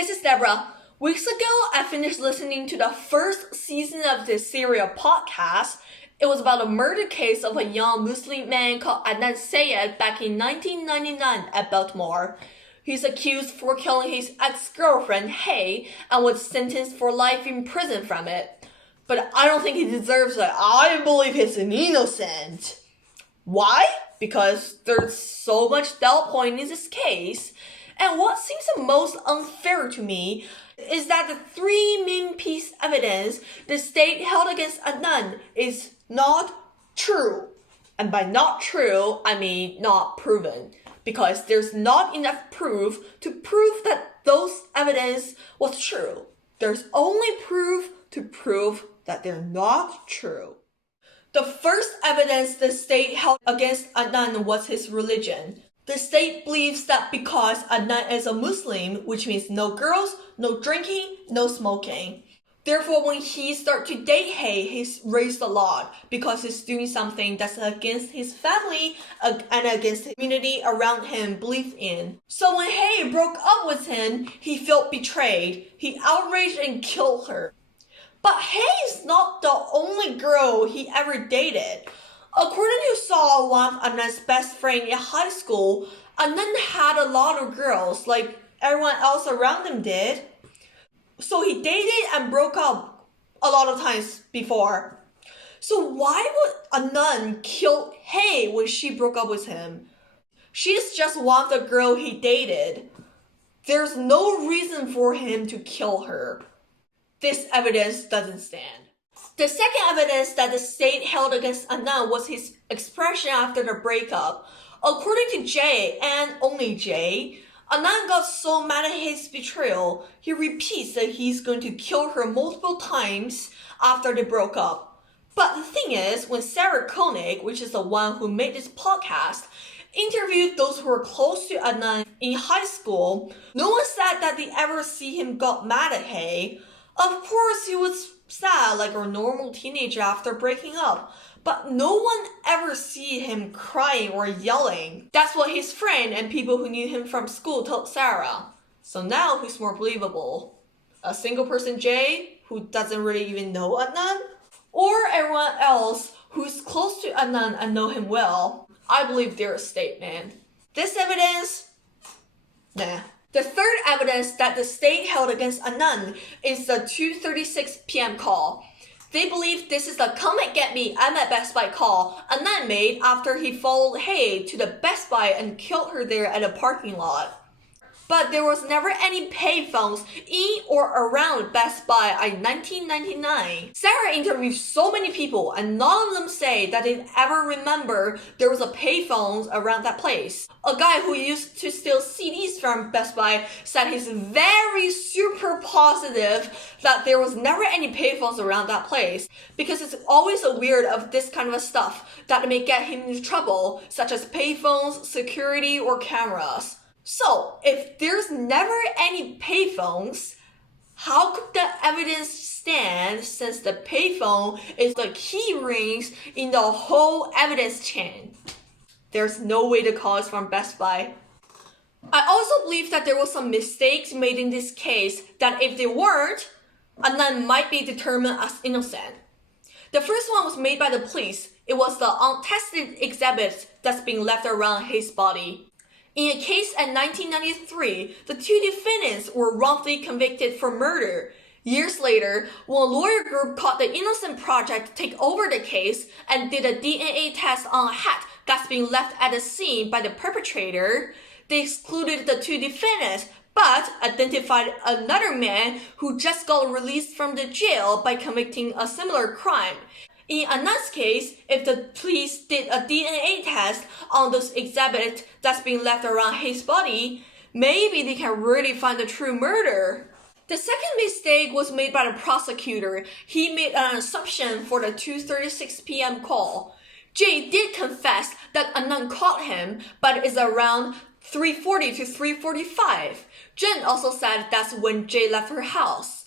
This is Deborah. Weeks ago, I finished listening to the first season of this serial podcast. It was about a murder case of a young Muslim man called Adnan Syed back in 1999 at Baltimore. He's accused for killing his ex-girlfriend, Hay, and was sentenced for life in prison from it. But I don't think he deserves it. I believe he's innocent. Why? Because there's so much doubt pointing in this case. And what seems the most unfair to me is that the three main piece evidence the state held against Adnan is not true. And by not true, I mean not proven. Because there's not enough proof to prove that those evidence was true. There's only proof to prove that they're not true. The first evidence the state held against Adnan was his religion. The state believes that because Adnan is a Muslim, which means no girls, no drinking, no smoking. Therefore, when he starts to date Hay, he's raised a lot because he's doing something that's against his family and against the community around him believe in. So when Hay broke up with him, he felt betrayed. He outraged and killed her. But Hay is not the only girl he ever dated. According to Saul, one of Adnan's best friend in high school, Adnan had a lot of girls like everyone else around him did. So he dated and broke up a lot of times before. So why would Adnan kill Hay when she broke up with him? She's just one of the girls he dated. There's no reason for him to kill her. This evidence doesn't stand. The second evidence that the state held against Adnan was his expression after the breakup. According to Jay, and only Jay, Adnan got so mad at his betrayal, he repeats that he's going to kill her multiple times after they broke up. But the thing is, when Sarah Koenig, which is the one who made this podcast, interviewed those who were close to Adnan in high school, no one said that they ever see him got mad at Hay. Of course, he was sad like a normal teenager after breaking up, but no one ever see him crying or yelling. That's what his friend and people who knew him from school told Sarah. So now who's more believable? A single person Jay, who doesn't really even know Adnan? Or everyone else who's close to Adnan and know him well? I believe they're a statement. This evidence? Nah. The third evidence that the state held against Adnan is the 2:36 p.m. call. They believe this is the "come and get me, I'm at Best Buy" call Adnan made after he followed Hay to the Best Buy and killed her there at a parking lot. But there was never any payphones in or around Best Buy in 1999. Sarah interviewed so many people and none of them say that they ever remember there was a payphone around that place. A guy who used to steal CDs from Best Buy said he's very super positive that there was never any payphones around that place because it's always a weird of this kind of stuff that may get him into trouble, such as payphones, security, or cameras. So, if there's never any payphones, how could the evidence stand since the payphone is the key rings in the whole evidence chain? There's no way the call is from Best Buy. I also believe that there were some mistakes made in this case that if they weren't, Adnan might be determined as innocent. The first one was made by the police. It was the untested exhibit that's being left around his body. In a case in 1993, the two defendants were wrongfully convicted for murder. Years later, when a lawyer group called the Innocent Project take over the case and did a DNA test on a hat that's being left at the scene by the perpetrator, they excluded the two defendants but identified another man who just got released from the jail by committing a similar crime. In Adnan's case, if the police did a DNA test on those exhibits that's being left around his body, maybe they can really find the true murderer. The second mistake was made by the prosecutor. He made an assumption for the 2:36 p.m. call. Jay did confess that Adnan called him, but it's around 3:40 to 3:45. Jen also said that's when Jay left her house.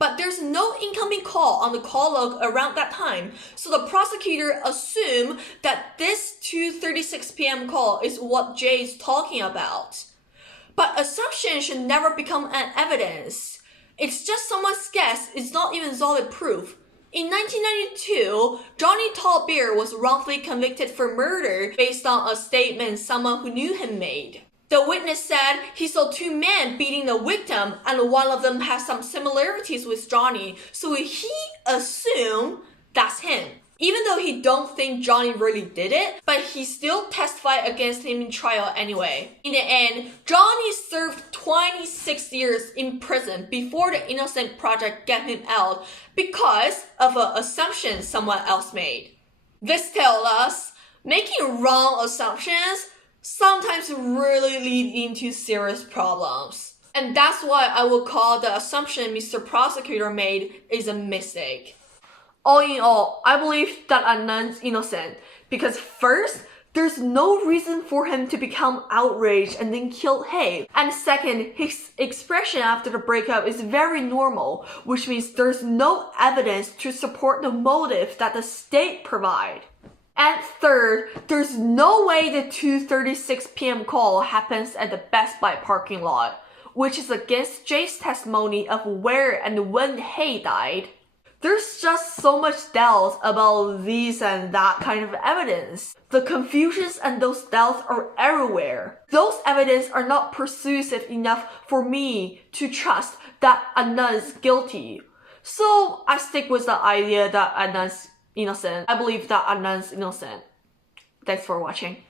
But there's no incoming call on the call log around that time, so the prosecutor assumed that this 2:36 p.m. call is what Jay is talking about. But assumption should never become an evidence. It's just someone's guess, it's not even solid proof. In 1992, Johnny Tallbeer was wrongfully convicted for murder based on a statement someone who knew him made. The witness said he saw two men beating the victim and one of them had some similarities with Johnny, so he assumed that's him. Even though he don't think Johnny really did it, but he still testified against him in trial anyway. In the end, Johnny served 26 years in prison before the Innocent Project got him out because of an assumption someone else made. This tells us making wrong assumptions sometimes really lead into serious problems. And that's why I would call the assumption Mr. Prosecutor made is a mistake. All in all, I believe that Adnan's innocent because first, there's no reason for him to become outraged and then kill Hay. And second, his expression after the breakup is very normal, which means there's no evidence to support the motive that the state provide. And third, there's no way the 2:36 p.m. call happens at the Best Buy parking lot, which is against Jay's testimony of where and when Hay died. There's just so much doubt about these and that kind of evidence. The confusions and those doubts are everywhere. Those evidence are not persuasive enough for me to trust that Adnan's guilty. So I stick with the idea that Adnan's innocent. I believe that Adnan's innocent. Thanks for watching.